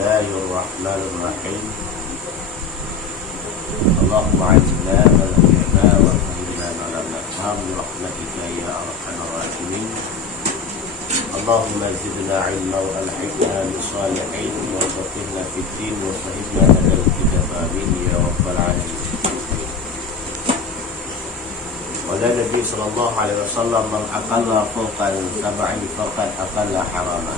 Bismillahirrahmanirrahim. Allahumma a'inna wa lana wa hamdina wa lana rahmatika ya arhamar rahimin. Allahumma zidna ilma wa alhiqna bisalihin wa faqihna fid din wa fahimna hadal kitab amin ya rabbal alamin. Wala Nabi sallallahu alaihi wasallam man aqalla fawqa sab'i faqad aqalla harama.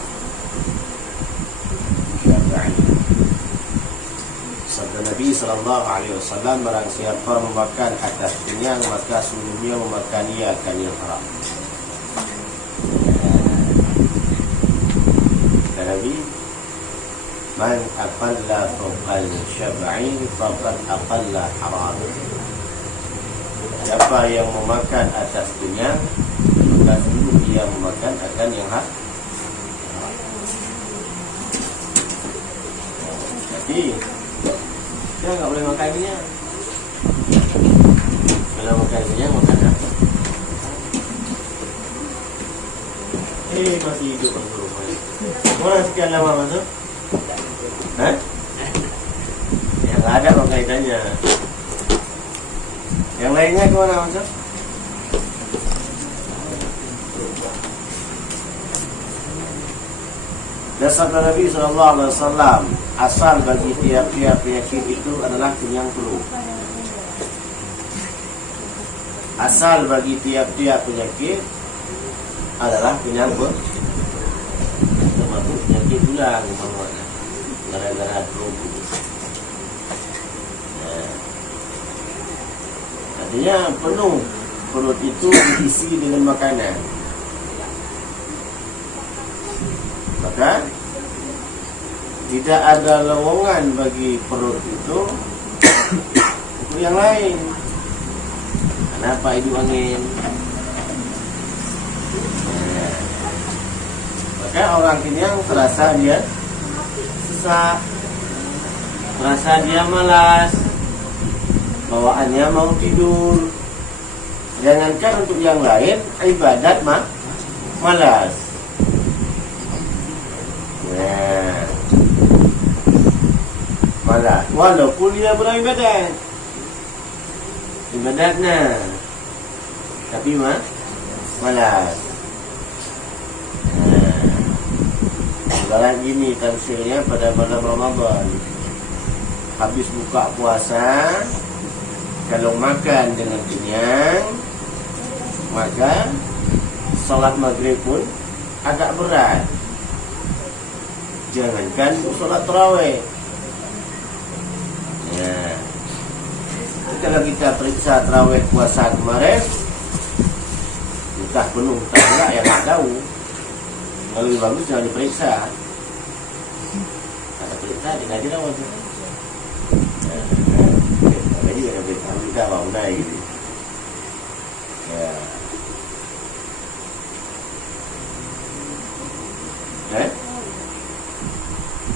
Sabda Nabi sallallahu alaihi wasallam, barang siapa memakan atas kenyang maka sungguhnya memakan ia akan yang haram. Kata Nabi, man aqalla fawqa sab'i faqad aqalla haram. Siapa yang memakan atas kenyang maka sungguh dia memakan akan yang haram. Jadi dia nggak boleh makan kenyang. Kalau makan kenyang makan apa? Masih hidup masuk rumah. Mana sekian lama masuk? Hah? Yang ada kaitannya. Yang lainnya kemana masuk? Dan sabda Nabi SAW, asal bagi tiap-tiap penyakit itu adalah kenyang perut. Asal bagi tiap-tiap penyakit adalah kenyang perut. Termasuk penyakit tulang, gara-gara perut. Artinya penuh perut itu diisi dengan makanan. Maka tidak ada lowongan bagi perut itu untuk yang lain. Kenapa hidup angin? Maka orang kenyang terasa dia sesak, terasa dia malas, bawaannya mau tidur. Jangankan untuk yang lain, ibadat malas. Malas walaupun dia beribadat ibadatnya, tapi malas. Ibarat gini tafsirnya pada malam Ramadan, habis buka puasa, kalau makan dengan kenyang maka salat maghrib pun agak berat. Jangankan sholat tarawih. Kalau kita periksa tarawih puasa kemarin, entah penuh entah enggak, ya nggak tahu. Kalau lebih bagus jangan diperiksa. Kalau periksa dikaji rawat. Jadi kita mau naik. Ya.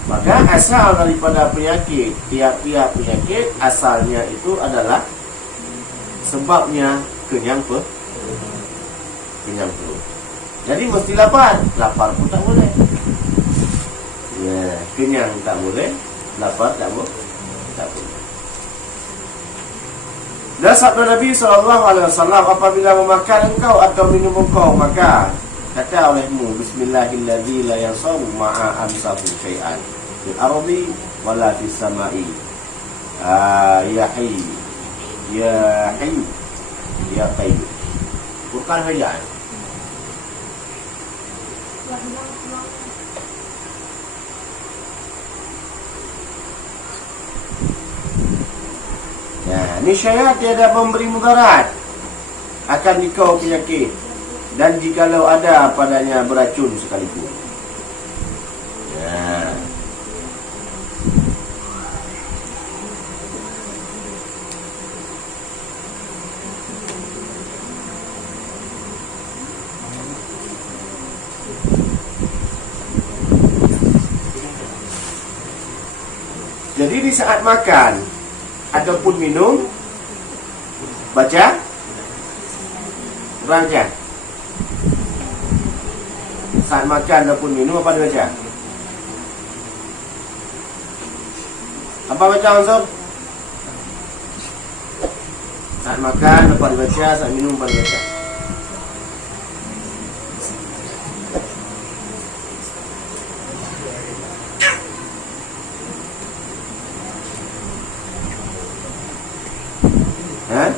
Maka asal daripada penyakit, tiap-tiap penyakit asalnya itu adalah sebabnya kenyang perut. Jadi mesti lapar pun tak boleh. Ya, kenyang tak boleh, lapar tak boleh. Dan sabda Nabi SAW, apabila memakan engkau atau minum engkau, maka kata olehmu, Bismillahilladzi la yansabu ma'a amsahu syai'an fil ardi wala fis sama'i. Ya hayy ya hayy ya qayyum. Bukan hajat. Niscaya tiada memberi mudarat akan dikau penyakit, dan jikalau ada padanya beracun sekalipun. Jadi di saat makan ataupun minum, baca saat makan ataupun minum apa dibaca? Apa baca Ansor? Saat makan dapat dibaca, saat minum dapat dibaca. Hah?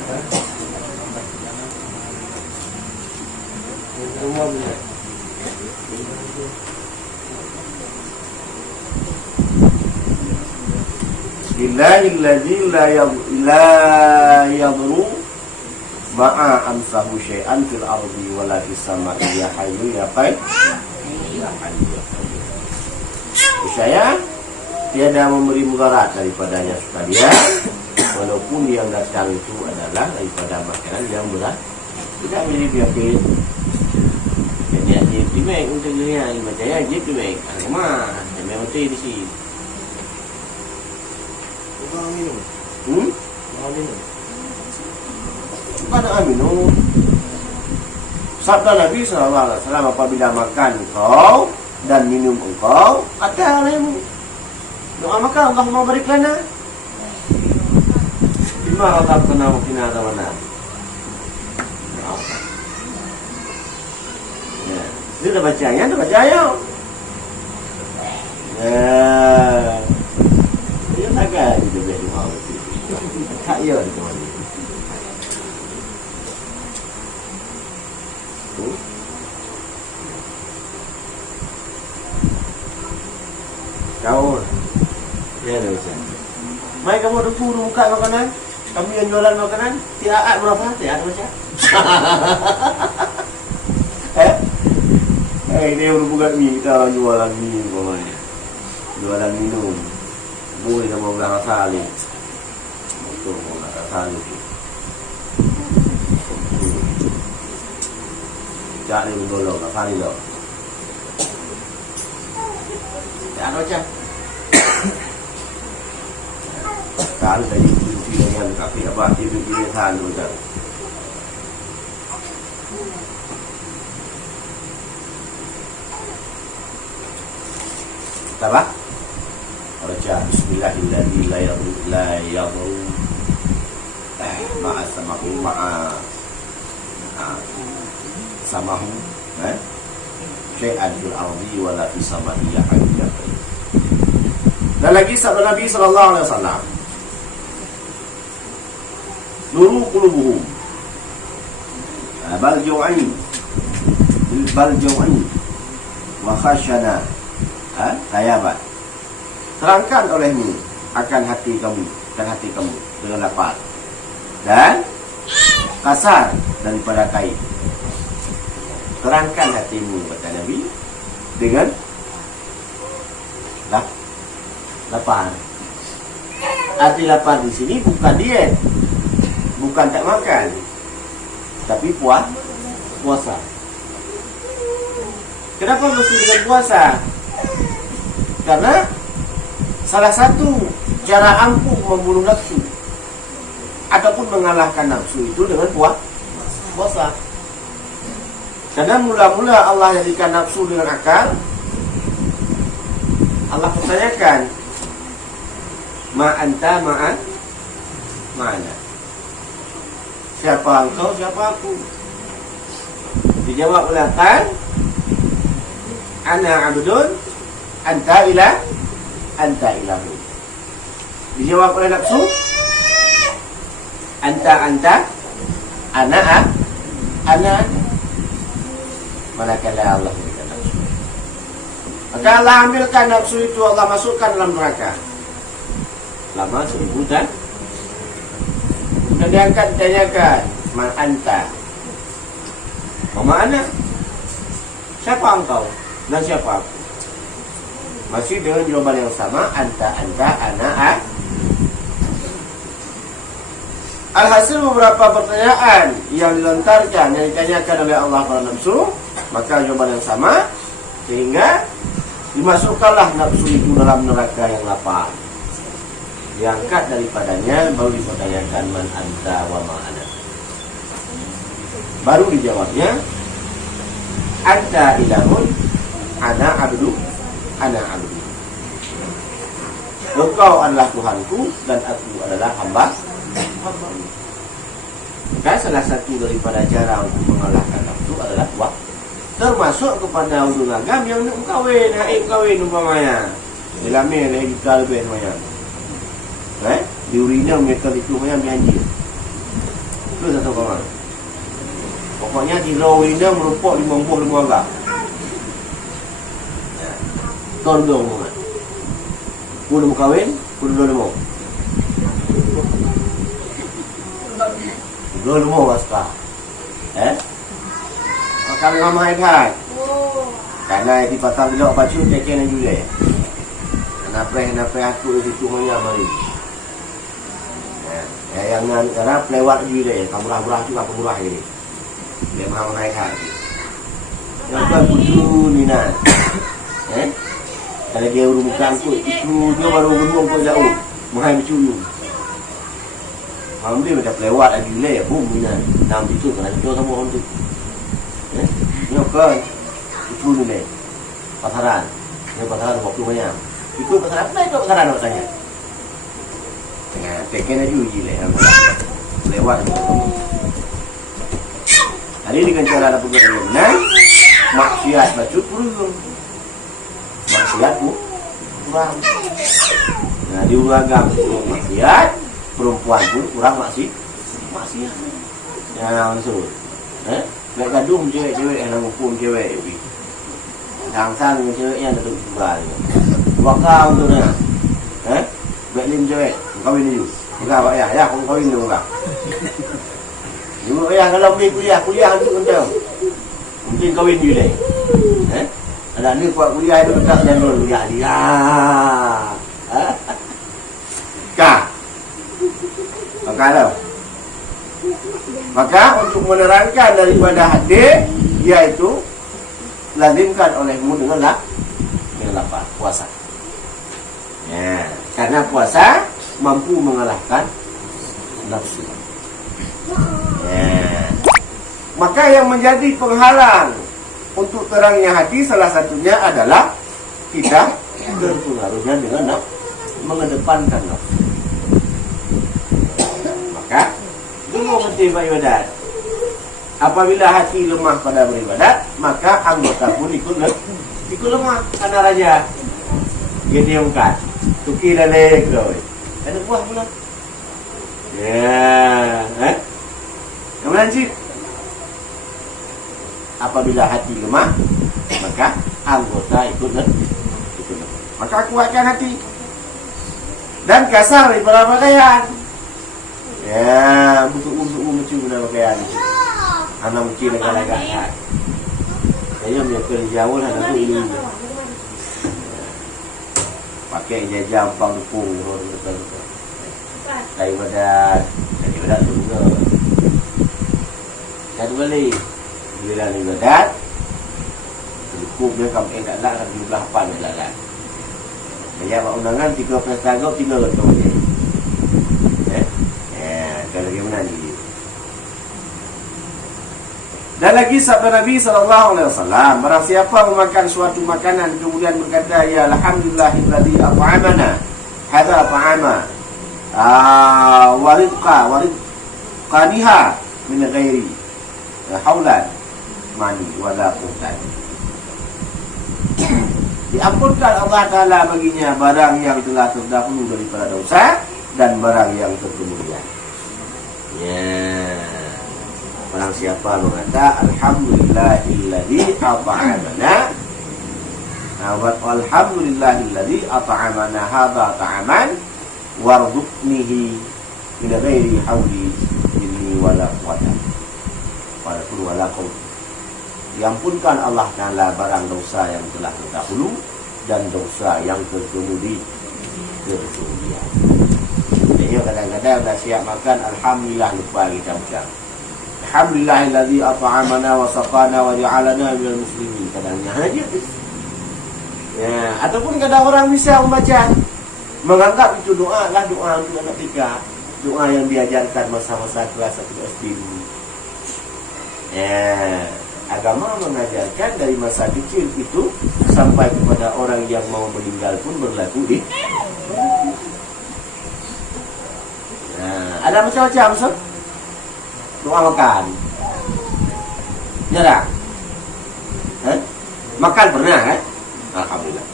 Billahilladzi la yadru ma'a amsahu syai'an fil ardi wala fis sama'i ya hayyu ya qayyum. Saya tiada memberi mudarat daripadanya sekalian, walaupun yang datang itu adalah daripada makanan yang berat, tidak menjadi penyakit. Jadi ajib timek untuk dunia ini macam ajib timek. Agama, memang betul di sini. Orang minum. Orang minum. Bukan minum. Sabda Nabi SAW, apabila makan engkau dan minum engkau, kata olehmu, doa maka Allah mau barik lana. Bima razaqtana wa qina adzabannar. Ya, sudah bacanya, dah baca ya. Dia agak juga baik doa itu. Tak ya itu. Kau ya dah macam. Mai kamu ada turu buka makanan, kamu yang jualan makanan, tiap berapa? Tiap macam. Ini baru buka mie, kita jualan mie pokoknya. Jualan minum. Boleh sama belah salib. Betul, belah salib. Cari dulu, kali lo. Tak macam. Kalau tadi itu yang kafe apa itu dia tahan dulu. Apa? Baca Bismillahirrahmanirrahim. La yadru ma'a samahu ma'a samahu syai'an fil ardi wala fis sama'i ya hayyu ya qayyum. Dan lagi sabda Nabi sallallahu alaihi wasallam, nuru qulubuhum bal ju'ain wa khashana tayabat. Terangkan olehmu akan hati kamu dengan lapar dan kasar daripada kain. Terangkan hatimu, kata Nabi, dengan lapar. Arti lapar di sini bukan diet, bukan tak makan, tapi puasa. Kenapa mesti dengan puasa? Karena salah satu cara ampuh membunuh nafsu ataupun mengalahkan nafsu itu dengan puasa. Karena mula-mula Allah jadikan nafsu dengan akal. Allah pertanyakan, ma anta ma'ana. Siapa engkau, siapa aku? Dijawab oleh akal, ana abdun, anta ilahu. Dijawab oleh nafsu, anta, ana. Manakala Allah memberikan nafsu, maka Allah ambilkan nafsu itu, Allah masukkan dalam neraka lama 1000 tahun. Dan diangkat, ditanyakan, man anta, mana? Siapa engkau dan siapa aku? Masih dengan jawaban yang sama, anta, ana. Alhasil beberapa pertanyaan yang dilontarkan, yang ditanyakan oleh Allah kepada nafsu, maka jawaban yang sama, sehingga dimasukkanlah nafsu itu dalam neraka yang lapar. Diangkat daripadanya, baru dipertanyakan, man anta wa ma'ana. Baru dijawabnya, anta ilahun, ana abdu. Engkau adalah Tuhanku dan aku adalah hamba-Mu. Maka salah satu daripada cara untuk mengalahkan nafsu adalah kuat. Termasuk kepada ulul agam yang nak kahwin, haid kahwin umpamanya. Ilami ada hidupkan lebih semuanya. Diurina mereka itu semuanya berjanji. Itu satu kawan. Pokoknya di urina merupakan 50 agak. Tondong banget. Kudu kahwin, kudu dulu mau. Dulu mau waska. Kalau ngam hai. Karena di patang bila baju cekena juga. Kenapa aku di situ hanya mari. Yang karena lewat juga ya, murah-murah juga murah ini. Dia ngam hai. Yang kan putu ni nak. Kalau dia urus bukan aku, itu dia baru berbuang kau jauh. Mahal bercuyung. Ambil macam lewat lagi gila ya, boom ni nak. Nam itu kena itu sama orang tu. Dia kan, itu ni pasaran. Dia pasaran waktu banyak. Ikut pasaran, apa ikut pasaran nak tanya? Tekan aja gila ya. Lewat ni. Hari ni kan cara ada perbuatan benar. Maksiat bacuk kurung. Maksiat kurang. Nah, di ulagam kurang maksiat, perempuan pun kurang maksiat. Yang maksud, nak gaduh cewek-cewek yang nak hukum cewek ni. Sang-sang dengan cewek yang ada tugas. Wakau tu nak. Belim cewek, kahwin dulu. Enggak pak ya, kau kahwin dulu enggak. Dulu ya kalau pergi kuliah untuk kentang. Mungkin kahwin dulu deh. Ada ni buat kuliah itu tak dan kuliah dia. Kah? Maka untuk menerangkan daripada hadis iaitu lazimkan olehmu dengan lapar puasa. Ya, karena puasa mampu mengalahkan nafsu. Ya. Maka yang menjadi penghalang untuk terangnya hati salah satunya adalah kita terpengaruhnya dengan mengedepankan nafsu. Maka dulu mesti beribadat. Apabila hati lemah pada beribadat, maka anggota pun ikut lemah. Karena raja dia diangkat, tuki lalek kau. Ada buah pula. Ya, kemudian cik. Apabila hati lemah, maka anggota ikut lemah. Maka kuatkan hati. Dan kasar daripada pakaian. Ya, busuk-busuk macam mana pakaian. Anak mungkin agak-agak. Saya punya kerjaan anak tu ini. Pakai jajah pang tepung betul. Daripada tu juga. Satu balik. Bila ni ibadat, cukup dia kamu tak nak jumlah 8 dia lah. Dia buat undangan 13 tagap 3 kau je. Kalau gimana ni? Dan lagi sabda Nabi SAW, barang siapa memakan suatu makanan kemudian berkata, ya alhamdulillahilladzi at'amana hadza ta'ama waridqaniha min ghairi haulan mani wala qutan. Diampunkan Allah Ta'ala baginya barang yang telah terdahulu daripada dosa dan barang yang terkemudian. Ya, barang siapa mengata alhamdulillahilladzi at'amana alhamdulillahilladzi at'amana hadza ta'aman warzuqnihi min ghairi hauli minni wala quwwata wala quwwata. Diampunkan Allah Ta'ala barang dosa yang telah terdahulu dan dosa yang kemudian. Jadi kadang-kadang dah siap makan, alhamdulillah lupa kita ucap. Alhamdulillahilladzi at'amana wa saqana wa ja'alana minal muslimin. Kadangnya aja. Ya, ataupun kadang orang bisa membaca menganggap itu doa lah doa untuk anak tika, doa yang diajarkan masa-masa kelas 1 SD dulu. Ya, agama mengajarkan dari masa kecil itu sampai kepada orang yang mau meninggal pun berlaku di Ada macam-macam, Ustaz. Doa makan. Ya tak? Makan pernah kan? Alhamdulillah.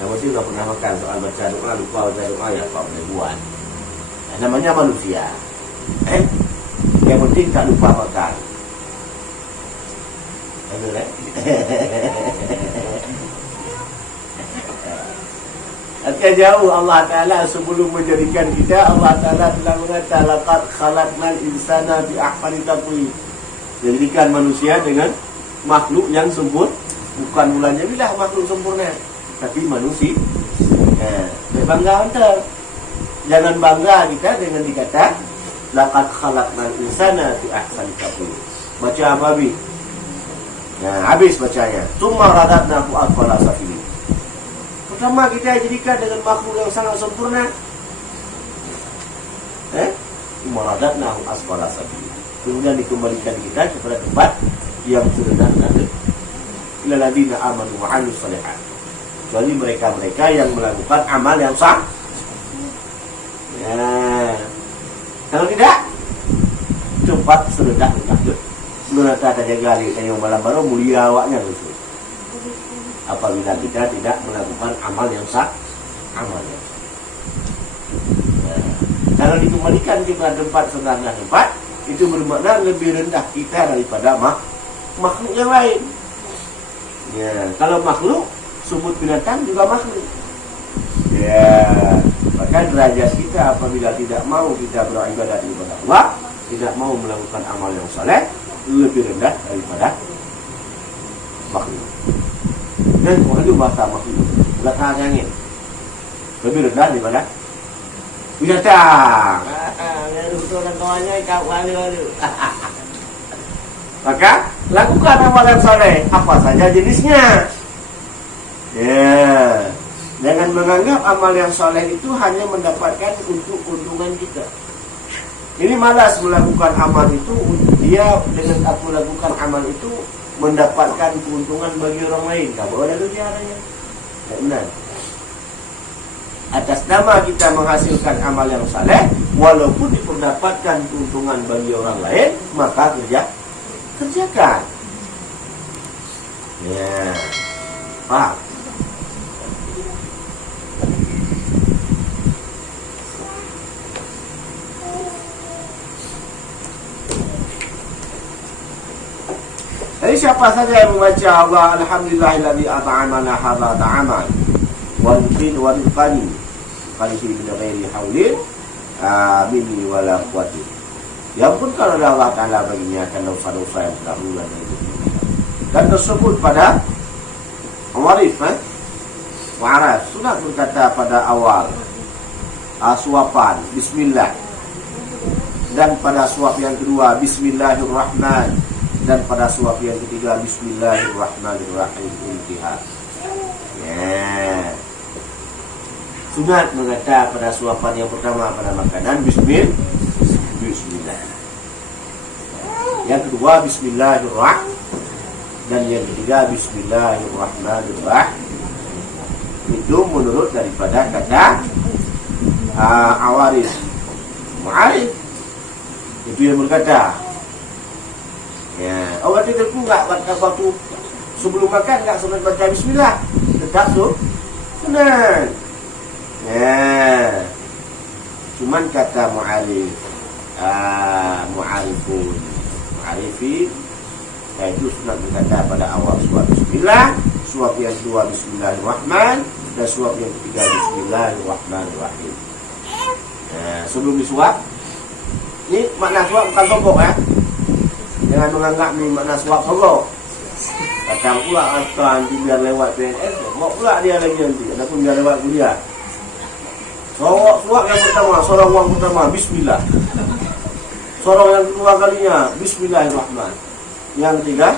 Yang penting tak pernah makan. Soal baca doa, lupa baca doa, ya tak boleh buat. Namanya manusia. Yang penting tak lupa makan. Betul kan? Akan jauh Allah Ta'ala sebelum menjadikan kita, Allah Ta'ala telah mengatakan laqad khalaqnal insana fi ahsani taqwim. Menjadikan manusia dengan makhluk yang sempurna. Bukan mulanya bila makhluk sempurna, tapi manusia. Bangga betul. Jangan bangga kita dengan dikata laqad khalaqnal insana fi ahsani taqwim. Baca apa habis? Habis bacanya. Tsumma radadnahu asfala safilin. Pertama kita jadikan dengan makhluk yang sangat sempurna. Tsumma asfala safilin. Kemudian dikembalikan kita kepada tempat yang serendah-rendah. Ila ladina amanu wa 'amilus shalihat. Kecuali mereka-mereka yang melakukan amal yang sah. Kalau tidak, tempat serendah-rendah. Menurut ada jaga yang malam baru mulia awaknya itu. Apabila kita tidak melakukan amal yang sah, kalau dikembalikan kepada tempat serendah tempat, itu bermakna lebih rendah kita daripada makhluk yang lain. Kalau makhluk, sumut binatang juga makhluk. Bahkan derajat kita apabila tidak mau kita beribadah kepada Allah, tidak mau melakukan amal yang saleh, lebih rendah daripada makhluk. Dan itu bahasa makhluk belakang angin lebih rendah daripada binatang. Maka lakukan amal yang saleh apa saja jenisnya. Jangan menganggap amal yang saleh itu hanya mendapatkan untuk keuntungan kita. Ini malas melakukan amal itu, dia dengan aku lakukan amal itu mendapatkan keuntungan bagi orang lain. Kamu ada caranya? Tak benar. Atas nama kita menghasilkan amal yang saleh, walaupun diperdapatkan keuntungan bagi orang lain, maka kerjakan. Faham? Jadi siapa saja yang membaca Allah alhamdulillahilladzi at'amana hadza ta'aman wa rizqani qalihi min ghairi haulin minni wala quwwati. Ya pun kalau Allah Ta'ala baginya akan dosa-dosa yang terdahulu dan tersebut pada Awarif Wa'araf sudah berkata pada awal suapan bismillah, dan pada suap yang kedua bismillahirrahmanirrahim, dan pada suap yang ketiga bismillahirrahmanirrahim intihar. Sunat mengata pada suapan yang pertama pada makanan bismillah. Yang kedua bismillahirrahmanirrahim, dan yang ketiga bismillahirrahmanirrahim. Itu menurut daripada kata Awarif Mu'arif. Itu yang berkata. Orang tu terku tak waktu sebelum makan tak sunat baca bismillah. Tetap sunat. Cuman kata Mu'arif Mu'arifin yaitu sunat berkata pada awal suap bismillah, suap yang kedua bismillahirrahman, dan suap yang ketiga bismillahirrahmanirrahim. Sebelum disuap, ni makna suap bukan sogok Jangan menganggap ni makna suap sogok. Kadang pula nanti biar lewat PNS, bawa pula dia lagi nanti, ataupun biar lewat kuliah. Suap yang pertama, sorong wang pertama bismillah. Sorong yang kedua kalinya bismillahirrahman. Yang ketiga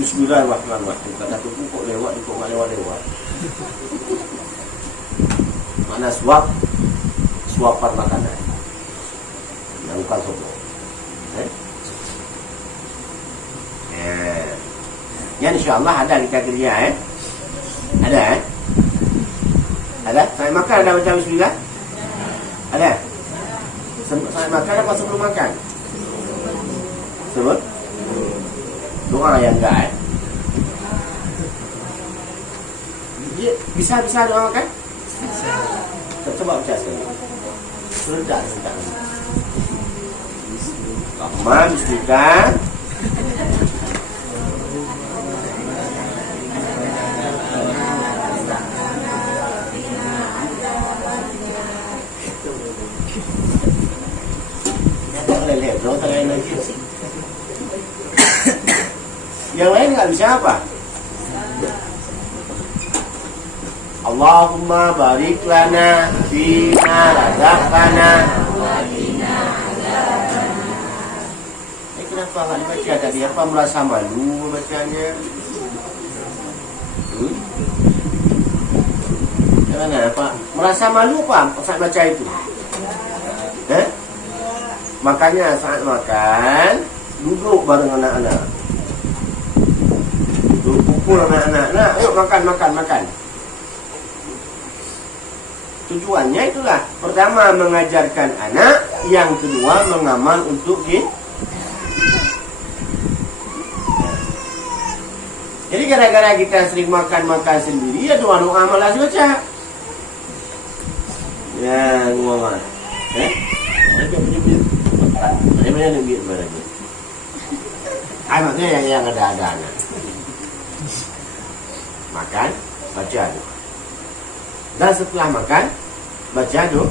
bismillahirrahmanirrahim. Kata tu kok lewat kok enggak lewat. Mana suapan makanan. Yang bukan sogok. Ya insyaAllah ada kita kerja Ada Ada? Saya makan ada baca bismillah? Ada? Saat makan apa sebelum makan? Sebelum? Doa yang enggak Bisa doa makan? Coba baca sekali. Serentak. Rahman, bismillah. Yang lain nggak bisa apa? Allahumma barik lana fima razaqtana. Kenapa nggak dibaca tadi? Apa merasa malu bacanya? Gimana Pak? Merasa malu Pak saat baca itu? Makanya saat makan duduk bareng anak-anak. Duduk pukul anak-anak. Nah, ayo makan. Tujuannya itulah. Pertama mengajarkan anak, yang kedua mengamal untuk Jadi gara-gara kita sering makan sendiri, ya doa-doa malas baca. Ya, ngomong. Ada banyak duit barangnya. Anaknya yang ada anak. Makan, baca doa. Dan setelah makan, baca doa.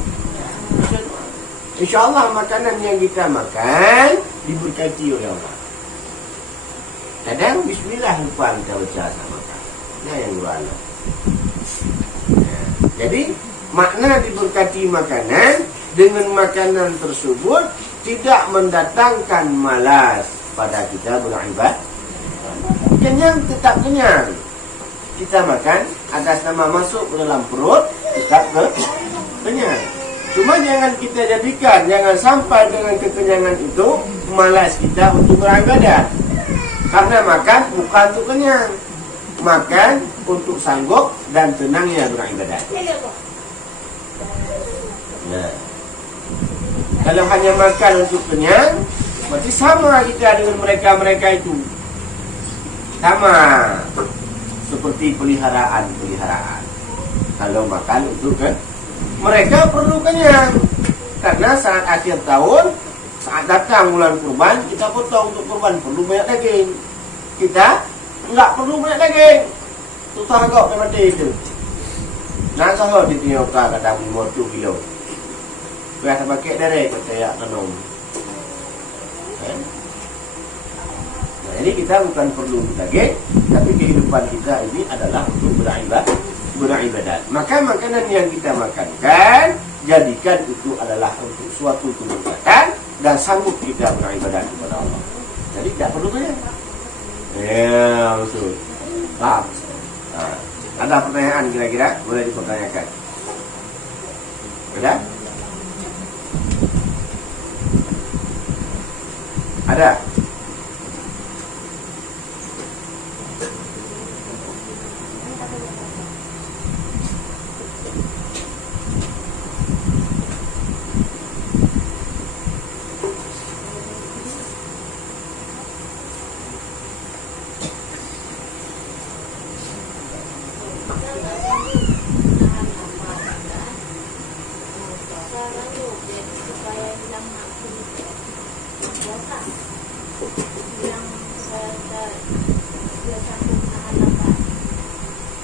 InsyaAllah makanan yang kita makan diberkati oleh Allah. Kadang bismillah lupa kita baca sama makan. Nah yang dua anak. Jadi makna diberkati makanan, dengan makanan tersebut tidak mendatangkan malas pada kita beribadah. Kenyang tetap kenyang. Kita makan atas nama masuk ke dalam perut, tetap kenyang. Cuma jangan kita jadikan, jangan sampai dengan kekenyangan itu malas kita untuk beribadah. Karena makan bukan untuk kenyang, makan untuk sanggup dan tenangnya beribadah. Nah, kalau hanya makan untuk kenyang, berarti sama kita dengan mereka itu. Sama seperti peliharaan. Kalau makan untuk mereka perlu kenyang. Karena saat akhir tahun, saat datang bulan kurban, kita potong untuk kurban, perlu banyak daging. Kita enggak perlu banyak daging. Susah kok mati itu. Nah, sahur di Tiongkok kadang 50 kilo. Biasa pakai dari percaya tanam. Nah, jadi kita bukan perlu daging, tapi kehidupan kita ini adalah untuk beribadat. Maka makanan yang kita makankan, jadikan itu adalah untuk suatu keberkatan dan sanggup kita beribadat kepada Allah. Jadi tidak perlu banyak. Ya, betul. Paham? Nah, ada pertanyaan kira-kira? Boleh dipertanyakan. Ada? Ada?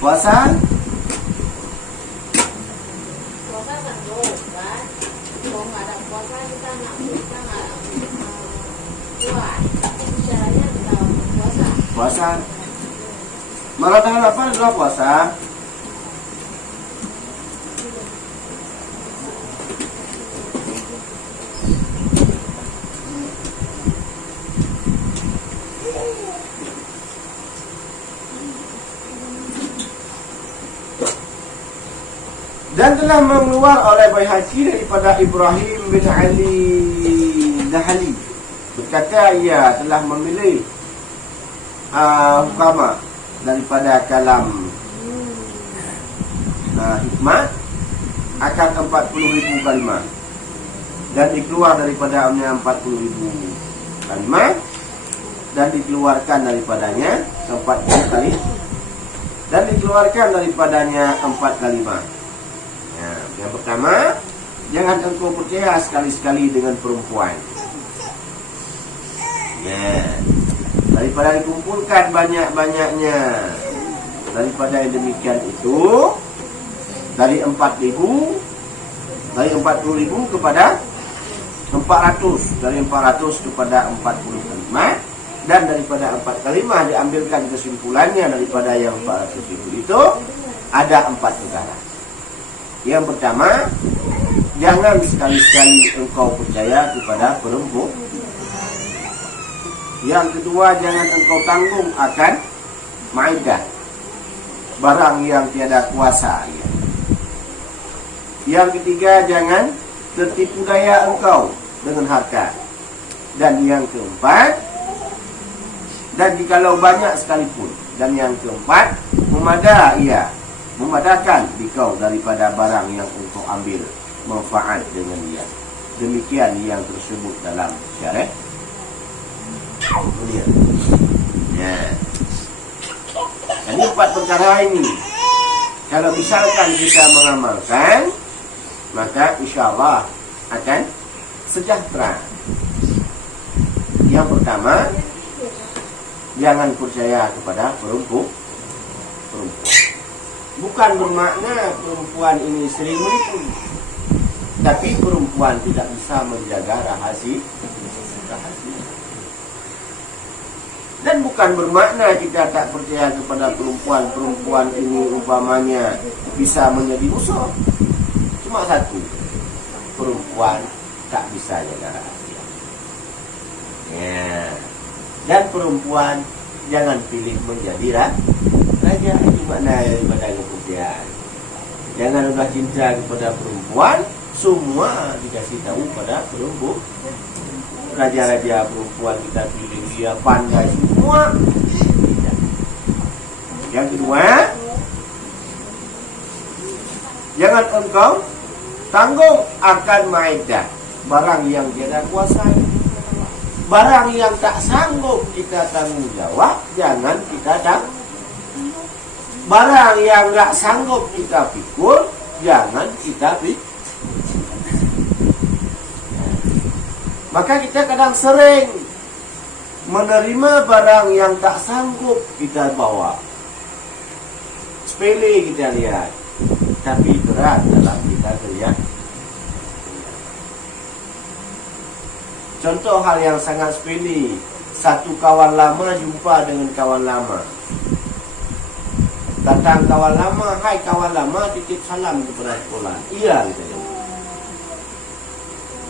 Puasa? Puasa kan kan? Kalau nggak ada puasa kita nggak kuat. Caranya kita puasa. Puasa. Malah tanggal 8 adalah puasa. Dan telah mengeluar oleh Baihaqi daripada Ibrahim bin Ali Nahali, berkata ia telah memilih hukama daripada kalam hikmah akan 40,000 kalimah. dan dikeluar daripadanya 40.000 kalimah, dan dikeluarkan daripadanya 40 kali, dan dikeluarkan daripadanya 4 kalimah. Ya, yang pertama, jangan engkau percaya sekali-sekali dengan perempuan. Ya, daripada dikumpulkan banyak-banyaknya, daripada yang demikian itu, dari 4.000, dari 40.000 kepada 400, dari 400 kepada 40 kalimah, dan daripada 4 kalimah diambilkan kesimpulannya daripada yang 400 itu ada 4 perkara. Yang pertama, jangan sekali-sekali engkau percaya kepada perempuan. Yang kedua, jangan engkau tanggung akan maidah, barang yang tiada kuasa. Yang ketiga, jangan tertipu daya engkau dengan harta. Dan yang keempat, dan jikalau banyak sekalipun. Dan yang keempat, memadakan dikau daripada barang yang engkau ambil manfaat dengan dia. Demikian yang tersebut dalam syariat. Kemudian, ya. Jadi 4 perkara ini, kalau misalkan kita mengamalkan, maka insyaAllah akan sejahtera. Yang pertama, jangan percaya kepada perempuan. Bukan bermakna perempuan ini sering menipu, tapi perempuan tidak bisa menjaga rahasia. Dan bukan bermakna kita tak percaya kepada perempuan ini umpamanya bisa menjadi musuh. Cuma satu, perempuan tak bisa jaga rahasia. Ya. Dan perempuan jangan pilih menjadi raja. Itu makna daripada kepercayaan. Jangan udah cinta kepada perempuan, semua dikasih tahu pada perempuan. Raja-raja perempuan kita pilih, dia pandai semua. Tidak. Yang kedua, jangan engkau tanggung akan maidah, barang yang tiada kuasai. Barang yang tak sanggup kita tanggung jawab, jangan kita tanggung. Barang yang tak sanggup kita pikul, jangan kita pikul. Maka kita kadang sering menerima barang yang tak sanggup kita bawa. Sepele kita lihat, tapi berat dalam kita kerja. Contoh hal yang sangat sepele, satu kawan lama jumpa dengan kawan lama. Datang kawan lama, hai kawan lama, titip salam kepada sekolah. Iya, kita jawab.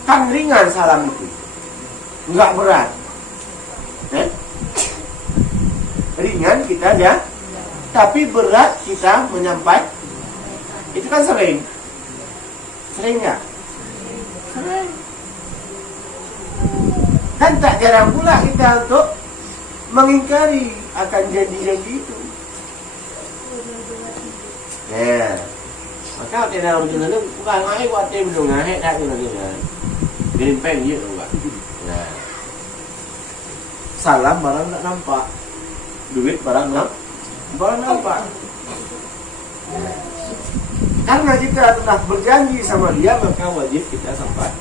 Kan ringan salam itu, enggak berat. Ringan kita aja, tapi berat kita menyampaikan. Itu kan sering nggak? Sering. Dan tak jarang pula kita untuk mengingkari akan janji-janji itu. Ya, maka dalam jenis bukan ai buat tim dong, ngahek tak guna guna. Gerimpeng je enggak. Nah. Salam barang tak nampak. Duit barang nampak. Nah. Karena kita telah berjanji sama dia, maka wajib kita sampaikan.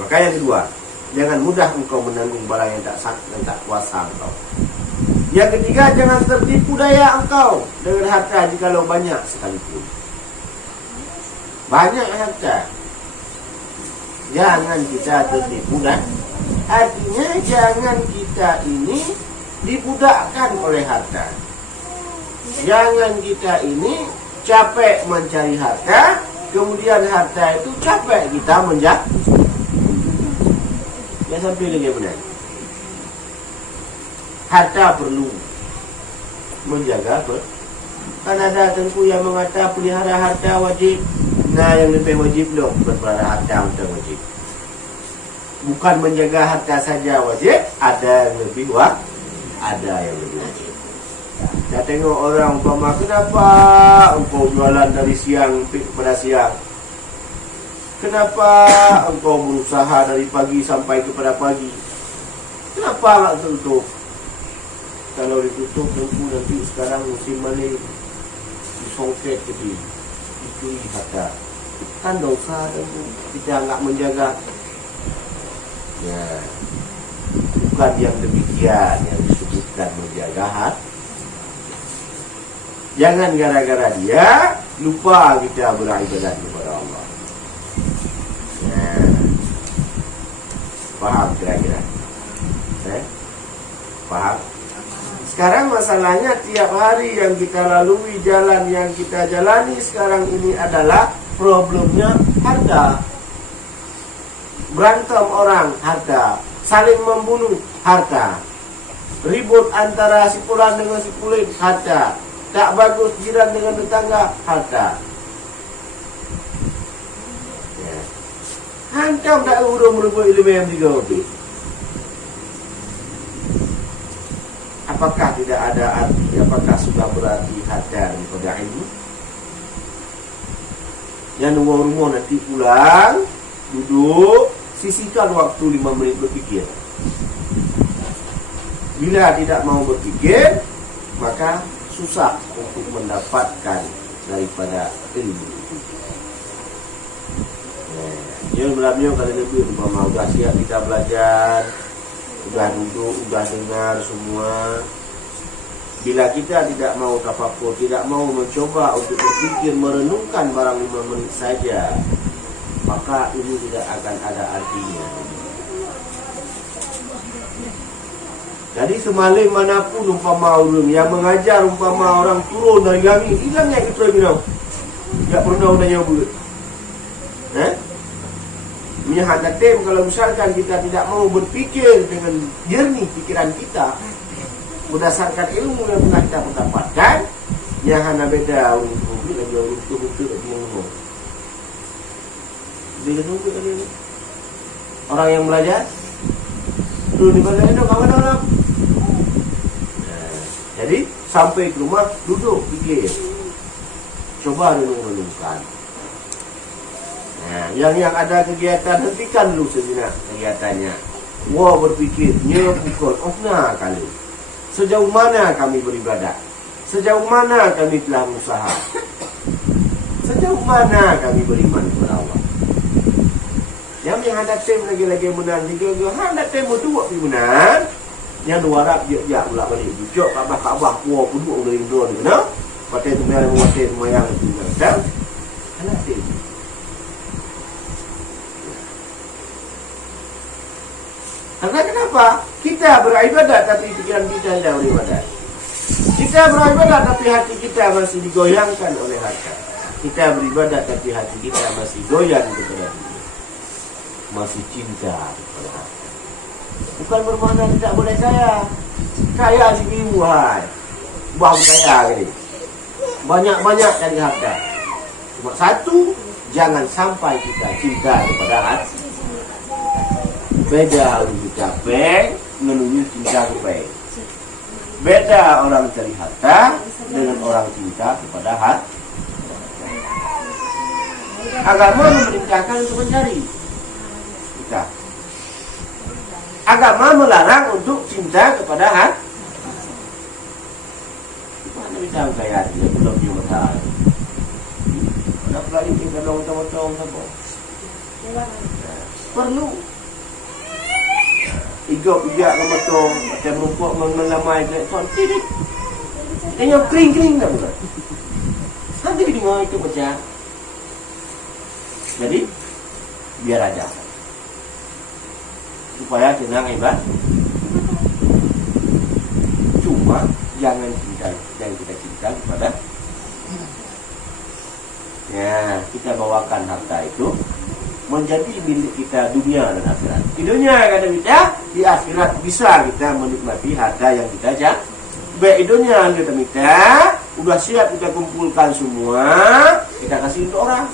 Maka yang kedua, jangan mudah engkau menanggung barang yang tak kuasa engkau. Yang ketiga, jangan tertipu daya engkau dengan harta jikalau banyak sekalipun. Banyak harta, jangan kita tertipu dan artinya jangan kita ini dibudakkan oleh harta. Jangan kita ini capek mencari harta, kemudian harta itu capek kita menjaga. Ya sampai lagi benar. Harta perlu menjaga apa? Kan ada tentu yang mengata pelihara harta wajib. Nah, yang lebih wajib loh berpelihara harta untuk wajib. Bukan menjaga harta saja wajib, ada yang lebih ada yang lebih wajib. Kita tengok orang umpama, kenapa engkau jualan dari siang kepada siang? Kenapa engkau berusaha dari pagi sampai kepada pagi? Kenapa tak tutup? Kalau ditutup nanti sekarang musim balik disongket jadi itu kata kan dosa kita nggak menjaga. Ya, bukan yang demikian yang disebutkan menjaga hati. Jangan gara-gara dia lupa kita beribadat kepada Allah. Ya. Paham kira-kira? Paham? Sekarang masalahnya tiap hari yang kita lalui, jalan yang kita jalani sekarang ini adalah problemnya harta. Berantem orang, harta. Saling membunuh, harta. Ribut antara si fulan dengan si kulit, harta. Tak bagus jiran dengan tetangga, harta. Ya. Hantam tak urung merubah ilmu yang digawati. Apakah tidak ada arti? Apakah sudah berarti harta daripada ilmu? Yang rumah nanti pulang, duduk, sisihkan waktu 5 menit berpikir. Bila tidak mau berpikir, maka susah untuk mendapatkan daripada ilmu. Yang berlaku kalau lebih umpama sudah siap kita belajar, sudah duduk, sudah dengar semua. Bila kita tidak mau tafakur, tidak mau mencoba untuk berpikir, merenungkan barang 5 menit saja, maka ini tidak akan ada artinya. Jadi semalam manapun umpama orang yang mengajar umpama orang turun dari langit, hilangnya itu bilang. Tak pernah ada yang buat. Minyak datem kalau misalkan kita tidak mau berpikir dengan jernih pikiran kita berdasarkan ilmu yang pernah kita dapatkan, yang hanya beda untuk lagi untuk lagi ilmu. Bila tunggu tadi orang yang belajar dulu di mana itu kawan orang. Jadi sampai ke rumah duduk pikir, coba renung-renungkan. Nah, yang ada kegiatan hentikan dulu sejenak kegiatannya. Wah berpikir, pukul ofna kali. Sejauh mana kami beribadah? Sejauh mana kami telah berusaha? Sejauh mana kami beriman kepada Allah? Yang ada tem lagi-lagi menang juga, ada tem dua pi menang. Yang dua rap dia pula balik. Bujuk Kaabah kuah puduk dari drone tu, no? Pakai tu merah mati semayang tu kan. Ana tem. Karena kenapa? Kita beribadat tapi pikiran kita tidak beribadat. Kita beribadat tapi hati kita masih digoyangkan oleh harta. Kita beribadat tapi hati kita masih goyang kepada dunia. Masih cinta kepada harta. Bukan bermakna tidak boleh kaya. Kaya si bimu hai. Bang kaya gini. Banyak-banyak dari harta. Cuma satu, jangan sampai kita cinta kepada hati. Beda orang capek menuju cinta kepada. Beda orang cari harta dengan orang cinta kepada hati. Agama memerintahkan untuk mencari. Kita. Agama melarang untuk cinta kepada hati. Mana bisa kaya dia belum juga ada pelari kita dong perlu. Igok-igak ke matong, macam rumput melamai ke tidik. Tengok kering-kering dah bukan. Nanti dengar itu macam. Jadi biar aja. Supaya tenang ibadah. Cuma jangan kita cinta kepada. Ya, kita bawakan harta itu menjadi milik kita dunia dan akhirat. Di dunia kata kita, di akhirat bisa kita menikmati harta yang kita cari. Baik di dunia kita udah siap kita kumpulkan semua, kita kasih untuk orang.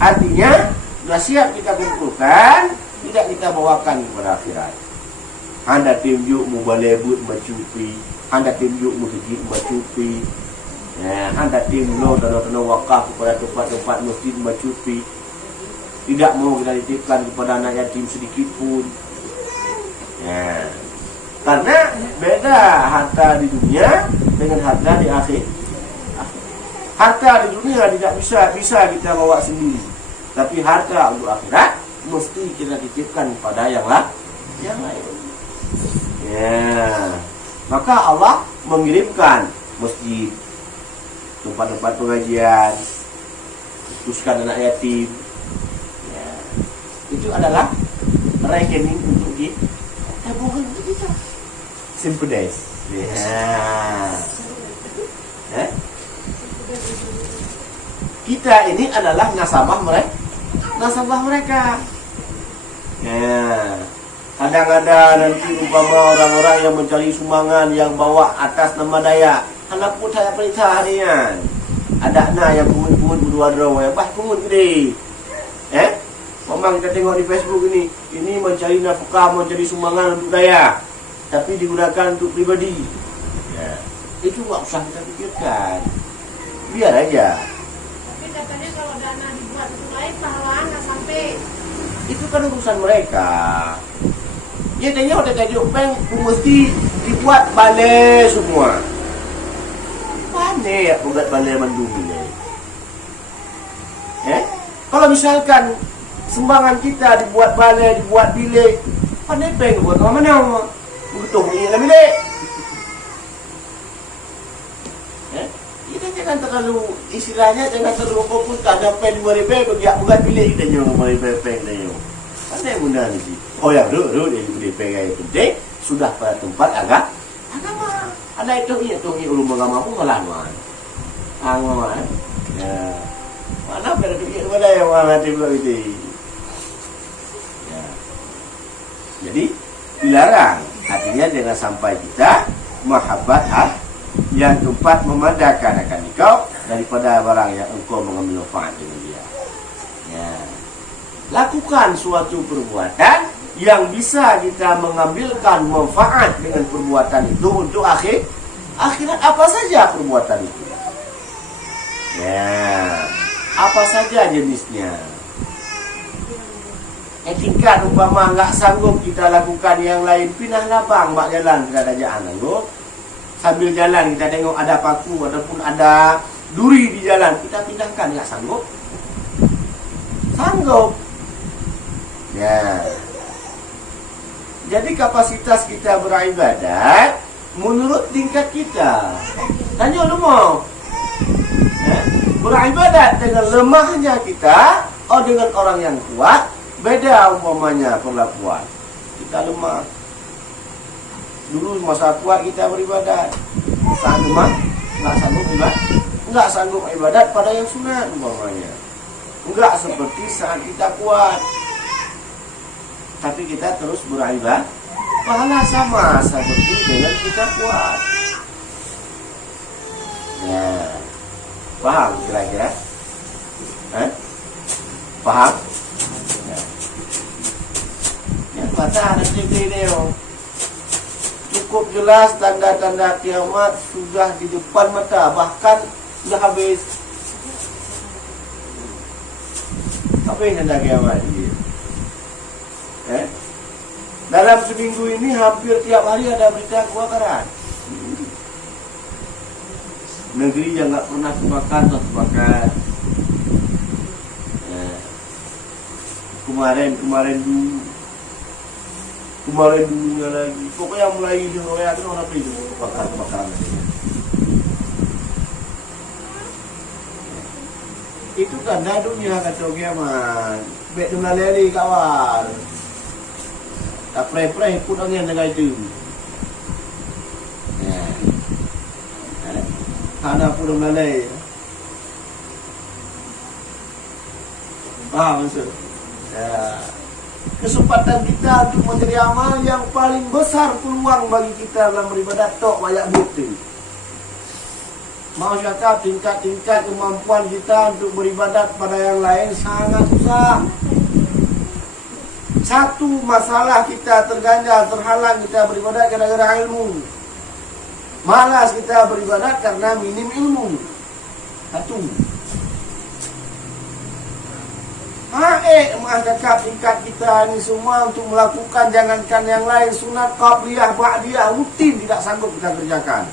Artinya udah siap kita kumpulkan, tidak kita bawakan kepada akhirat. Anda tunjuk mu balebut macupi, anda tunjuk mu masjid macupi. Anda tunjuk tanah wakaf kepada tempat-tempat masjid macupi. Tidak mau kita titipkan kepada anak yatim sedikit pun. Ya. Karena beda harta di dunia dengan harta di akhir. Harta di dunia tidak bisa kita bawa sendiri. Tapi harta untuk akhirat mesti kita titipkan kepada yang lain. Ya. Maka Allah mengirimkan masjid, tempat-tempat pengajian, khususkan anak yatim. Ya. Itu adalah rekening untuk tabungan untuk kita. Simple days. Ya. Kita ini adalah nasabah mereka. Ya. Kadang ada nanti umpama orang-orang yang mencari sumbangan yang bawa atas nama daya. Anak pun saya perintah harian. Ada anak yang pungut-pungut berdua draw yang pungut gede. Memang kita tengok di Facebook ini mencari nafkah, mencari sumbangan untuk daya, tapi digunakan untuk pribadi. Ya. Itu nggak usah kita pikirkan. Biar aja. Tapi katanya kalau dana dibuat untuk lain pahala nggak sampai. Itu kan urusan mereka. Ya tanya tajuk bank mesti dibuat balai semua. Mana ya buat balai mandum ini? Kalau misalkan sumbangan kita dibuat balai, dibuat bilik, pandai bank buat mana? Betul ni dalam bilik. Kita jangan terlalu istilahnya jangan terlalu fokus ada pen merepek buat bilik kita nyo merepek pen nyo. Pandai guna ni. Oh ya, dulu dia pegang itu penting sudah pada tempat agama. Ada itu ulum agama pun ngelawan. Angwan. Ya. Mana pada duit mana yang mana tiba itu. Ya. Jadi dilarang. Artinya jangan sampai kita mahabbat yang tempat memadakan akan engkau daripada barang yang engkau mengambil manfaat dengan dia. Ya. Lakukan suatu perbuatan yang bisa kita mengambilkan manfaat dengan perbuatan itu untuk akhirat. Apa saja perbuatan itu? Ya, apa saja jenisnya? Tingkat umpama nggak sanggup kita lakukan yang lain, pindah bang, mbak jalan kita ada jalan, sambil jalan kita tengok ada paku ataupun ada duri di jalan, kita pindahkan, nggak sanggup? Sanggup. Ya. Jadi kapasitas kita beribadat menurut tingkat kita. Tanya lu mau beribadat dengan lemahnya kita atau dengan orang yang kuat, beda umpamanya perlakuan. Kita lemah. Dulu masa kuat kita beribadat, saat lemah nggak sanggup ibadat pada yang sunat umpamanya. Enggak seperti saat kita kuat. Tapi kita terus beribadah, pahala sama seperti dengan kita kuat. Ya, paham kira-kira? Paham? Ya. Yang kata ada video, cukup jelas tanda-tanda kiamat sudah di depan mata, bahkan sudah habis. Apa yang tanda kiamat ini? Dalam seminggu ini hampir tiap hari ada berita kebakaran. Negeri yang nggak pernah kebakar atau kebakar. Kemarin dulunya lagi. Pokoknya mulai di Korea itu orang itu kebakaran. Itu tanda dunia kata kiamat. Bet dulaleli kawan. Tak pray pun angin dengan itu. Ya. Tanah pun melalui. Paham maksud? Ya. Kesempatan kita untuk menjadi amal yang paling besar peluang bagi kita dalam beribadat tok banyak bukti. Mau cakap tingkat-tingkat kemampuan kita untuk beribadat pada yang lain sangat susah. Satu masalah kita terganjal, terhalang kita beribadat gara-gara ilmu. Malas kita beribadat karena minim ilmu. Satu. baik kakak tingkat kita ni semua untuk melakukan, jangankan yang lain, sunat qabliyah, ba'diyah, rutin tidak sanggup kita kerjakan.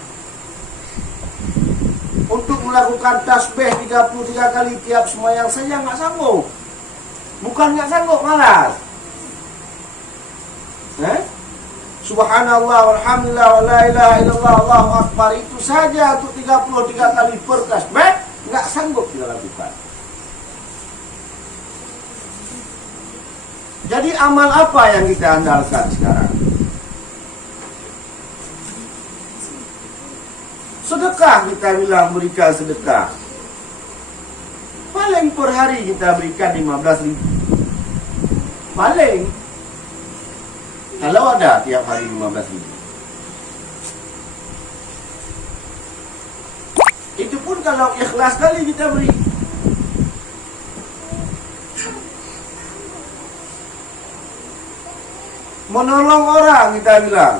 Untuk melakukan tasbih 33 kali tiap sembahyang saja nggak sanggup. Bukan nggak sanggup, malas. Subhanallah, walhamdulillah, wa la ilaha illallah, Allahu akbar, itu saja untuk 33 kali per tasbih nggak sanggup kita lakukan. Jadi amal apa yang kita andalkan sekarang? Sedekah, kita bilang berikan sedekah. Paling per hari kita berikan 15.000. Paling. Kalau ada tiap hari 15.000. Itu pun kalau ikhlas kali kita beri. Menolong orang, kita bilang.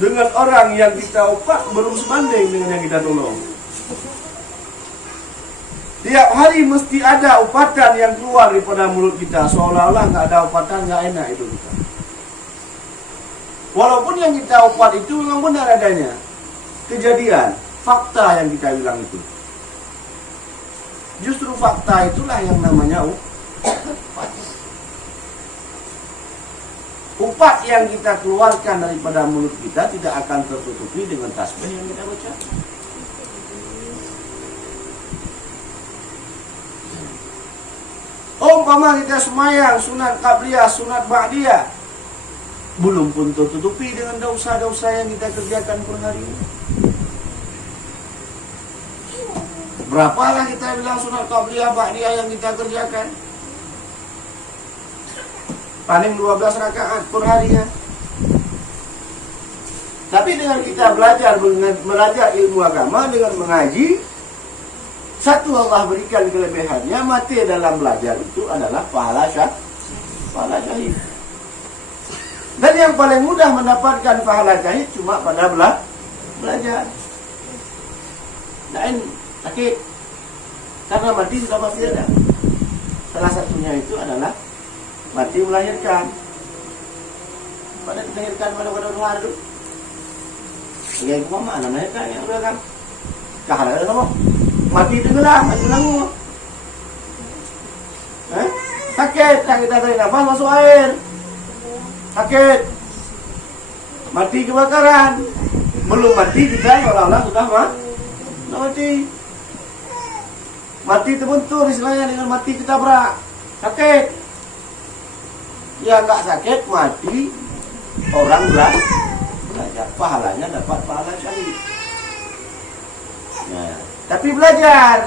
Dengan orang yang kita obat belum sebanding dengan yang kita tolong. Tiap hari mesti ada upatan yang keluar daripada mulut kita. Seolah-olah nggak ada upatan, nggak enak itu kita. Walaupun yang kita upat itu memang benar adanya. Kejadian, fakta yang kita bilang itu. Justru fakta itulah yang namanya upat. Upat yang kita keluarkan daripada mulut kita tidak akan tertutupi dengan tasbih yang kita baca. Umpama kita semayang sunat qabliyah, sunat ba'diyah, belum pun tertutupi dengan dosa-dosa yang kita kerjakan per hari ini. Berapalah kita bilang sunat qabliyah, ba'diyah yang kita kerjakan? Paling 12 rakaat per hari ya. Tapi dengan kita belajar ilmu agama dengan mengaji, satu Allah berikan kelebihannya, mati dalam belajar itu adalah pahala syahid. Dan yang paling mudah mendapatkan pahala syahid cuma pada belajar. Lain sakit karena mati sudah pasti ada. Salah satunya itu adalah mati melahirkan. Pada dilahirkan pada luar itu. Yang koma anak melahirkan yang udah kan. Kahara ada apa? Mati tenggelam, tenggelam. Sakit, yang kita tarik nafas masuk air. Sakit. Mati kebakaran. Belum mati kita seolah-olah sudah mati. Mati terbentur istilahnya dengan mati ketabrak. Sakit. Ya nggak sakit, mati orang belajar, pahalanya dapat pahala syahid. Nah, tapi belajar.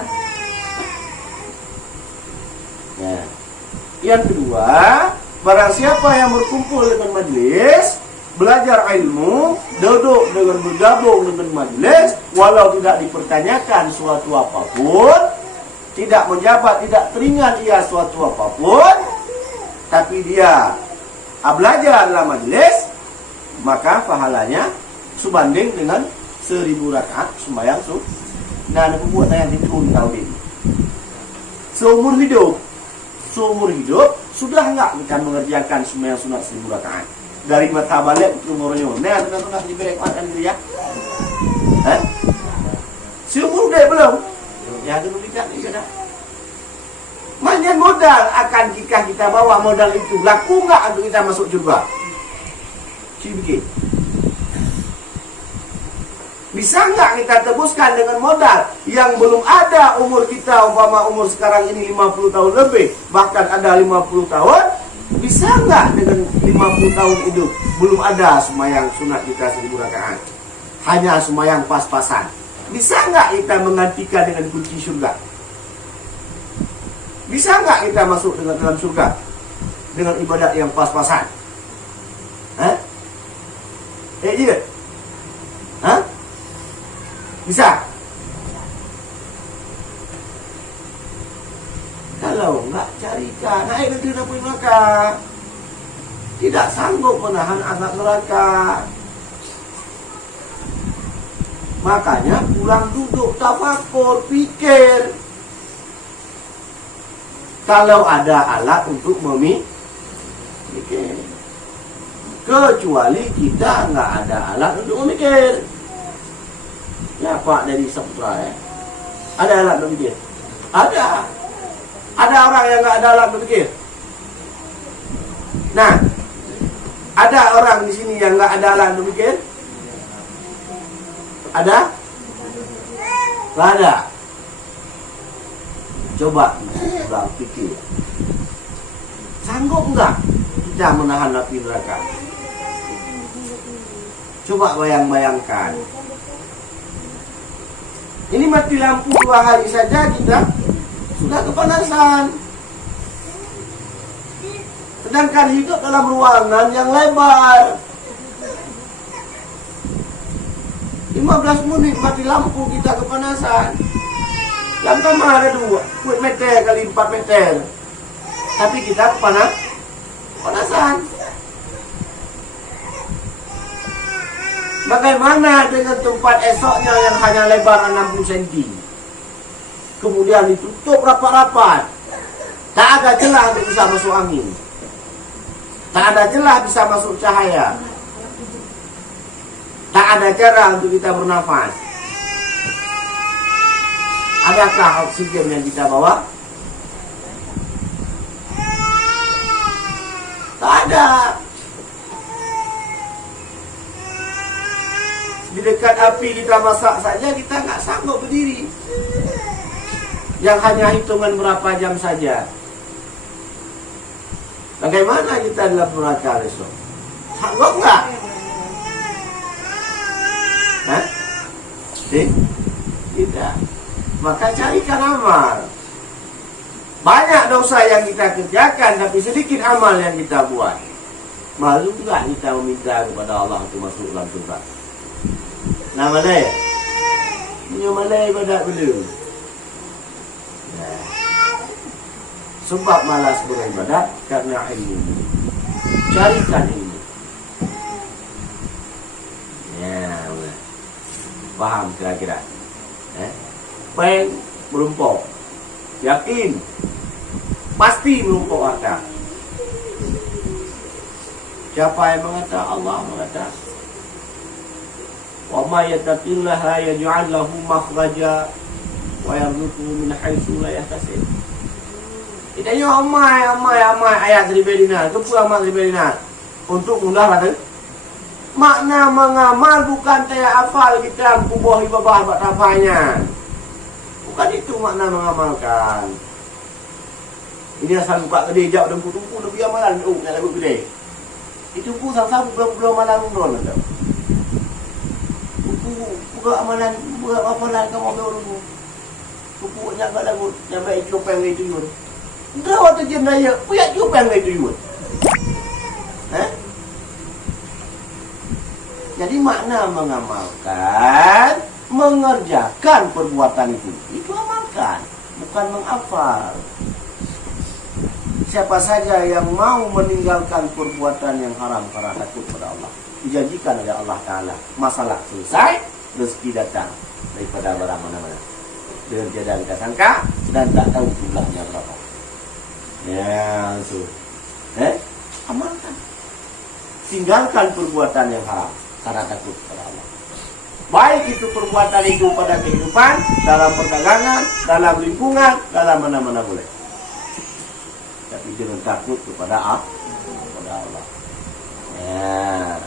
Nah, yang kedua, barang siapa yang berkumpul dengan majelis, belajar ilmu, duduk dengan bergabung dengan majelis, walau tidak dipertanyakan suatu apapun, tidak menjabat, tidak teringat ia suatu apapun, tapi dia belajar dalam majelis, maka pahalanya sebanding dengan 1000 rakaat sembahyang dan buat yang dikun tahun ini. Seumur hidup sudah enggak kita mengerjakan sembahyang sunat 1000 rakaat dari mata balik ke umurnya. Nah, sunat diberi makan gitu ya. Seumur dia belum? Ya, dulu tidak ada. Banyak modal akan jika kita bawa modal itu laku nggak untuk kita masuk surga? Sedikit. Bisa nggak kita tebuskan dengan modal yang belum ada umur kita, umpama umur sekarang ini 50 tahun lebih, bahkan ada 50 tahun, bisa nggak dengan 50 tahun hidup belum ada sembahyang sunat kita 1000 rakaat, hanya sembahyang pas-pasan? Bisa nggak kita menggantikan dengan kunci surga? Bisa nggak kita masuk dengan dalam surga dengan ibadat yang pas-pasan? Iya. Bisa? Kalau nggak carikan, naik negeri dapur maka tidak sanggup menahan azab neraka. Makanya pulang duduk tafakur, pikir. Kalau ada alat untuk memikir. Kecuali kita nggak ada alat untuk memikir. Ya Pak dari Saputra ya. Ada alat berpikir? Ada. Ada orang yang nggak ada alat berpikir? Nah, ada orang di sini yang nggak ada alat berpikir? Ada? Nggak ada. Coba kita pikir. Sanggup nggak kita menahan api neraka? Coba bayangkan. Ini mati lampu 2 hari saja kita sudah kepanasan. Sedangkan hidup dalam ruangan yang lebar. 15 menit mati lampu kita kepanasan. Dalam kamar ada 2 meter kali 4 meter. Tapi kita kepanasan. Bagaimana dengan tempat esoknya yang hanya lebar 60 cm? Kemudian ditutup rapat-rapat. Tak ada celah untuk bisa masuk angin. Tak ada celah bisa masuk cahaya. Tak ada cara untuk kita bernafas. Adakah oksigen yang kita bawa? Tak ada. Di dekat api kita masak saja kita nggak sanggup berdiri. Yang hanya hitungan berapa jam saja. Bagaimana kita dalam neraka besok? Sanggup nggak? Hah? Tidak. Maka carikan amal. Banyak dosa yang kita kerjakan, tapi sedikit amal yang kita buat. Malu nggak kita meminta kepada Allah untuk masuk dalam surga? Nah, Malay. Punya Malay pada belum. Sebab malas beribadat karena ilmu. Carikan ilmu. Ya, paham kira-kira. Peng melumpuk. Yakin. Pasti melumpuk harta. Siapa yang mengatakan? Allah mengatakan. Wa ma yattaqillaha yaj'al lahu makhraja wa yarzuqhu min haitsu la yahtasib. Kita yo amai ayat dari Bedina, tu amat dari Bedina untuk mudah kata. Makna mengamal bukan saya hafal kita kubah ibabah buat tafanya. Bukan itu makna mengamalkan. Ini asal buka kedai jauh dan tumpu lebih amalan nak lagu kedai. Itu pun sama-sama belum amalan dulu dah. Buka amalan, buka amalan kamu ambil dulu. Kupu nak buat lagu, nak baik cupang itu yun. Engkau waktu jendaya, puyak cupang itu yun. Jadi makna mengamalkan, mengerjakan perbuatan itu amalkan, bukan menghafal. Siapa saja yang mau meninggalkan perbuatan yang haram karena takut pada Allah, dijanjikan oleh Allah Ta'ala masalah selesai, rezeki datang daripada barang mana-mana. Berjaya kita sangka dan tak tahu jumlahnya berapa. Ya, so. Amalkan. Tinggalkan perbuatan yang haram karena takut pada Allah. Baik itu perbuatan itu pada kehidupan, dalam perdagangan, dalam lingkungan, dalam mana-mana boleh. Tapi jangan takut kepada Allah. Ya,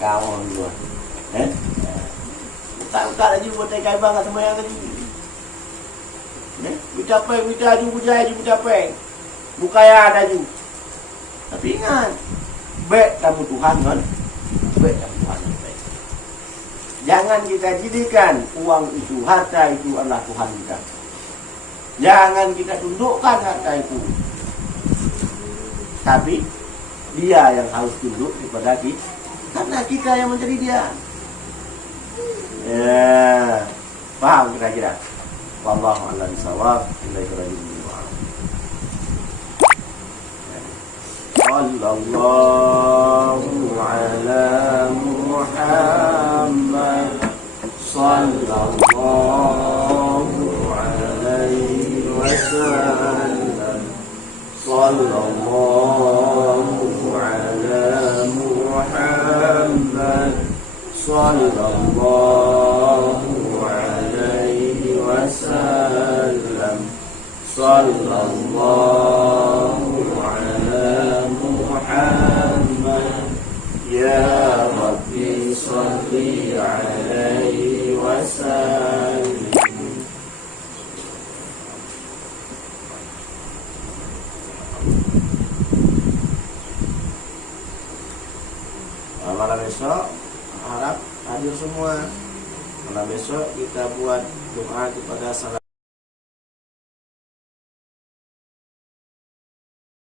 kawan dua. Tak lagi buat kai bang sama yang tadi. Kita peng, kita aju bujai, kita peng. Bukaya ada ju. Tapi ingat, baik kamu Tuhan kan? Baik kamu Tuhan. Jangan kita jadikan uang itu, harta itu adalah Tuhan kita. Jangan kita tundukkan harta itu. Tapi dia yang harus tunduk kepada kita, karena kita yang menjadi dia. Ya, paham kira-kira? Wallahu a'lam bishawab. Ilaihi raji'un. Sallallahu ala Muhammad. sallallahu alaihi wasallam. Sallallahu ala Muhammad. Sallallahu alaihi wasallam. Sallallahu ala Muhammad. Ya Rabbi salli alaihi wasallam. Malam besok harap hadir semua. Malam besok kita buat doa kepada salat